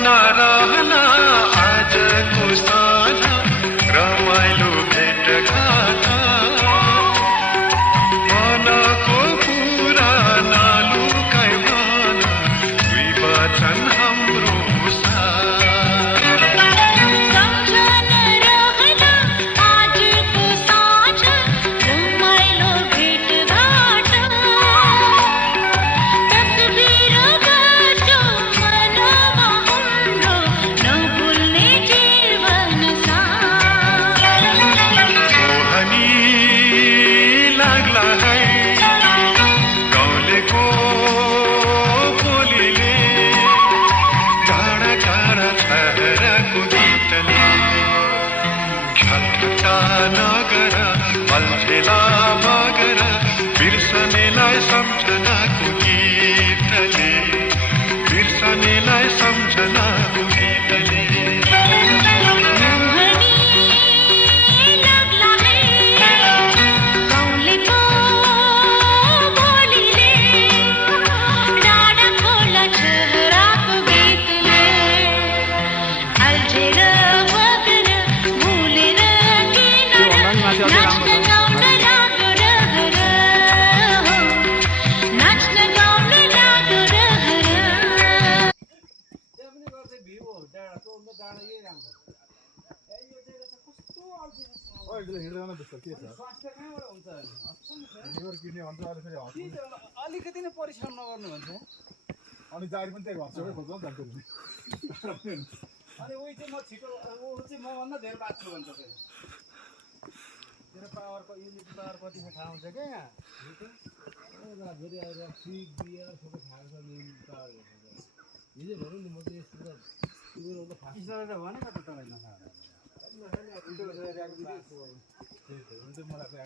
नरहला आजको साँझ रमाइलो भेटघाट मनको कुरा नलुकाई भन दुई वचन हाम्रो नगर अल्झेला मगर बिर्सनेलाई सम्झनाको गीतले बिर्सनेलाई सम्झनाको गीतले अलिकति नै परिश्रम नगर्नु भन्छ अनि जारी पनि त्यही घरसँगै खोज्छ नि अनि उही चाहिँ म छिटो ऊ चाहिँ मभन्दा धेरै बाँच्छु भन्छ फेरि मेरो पावरको युनिटी पावर कति छ थाहा हुन्छ क्या यहाँ फेरि आएर सिक बियर सबै थाहा छ युनिटी पावर हिजो हेरौँ नि म त यस्तो फास्ट भनेको त तपाईँ नखा मलाई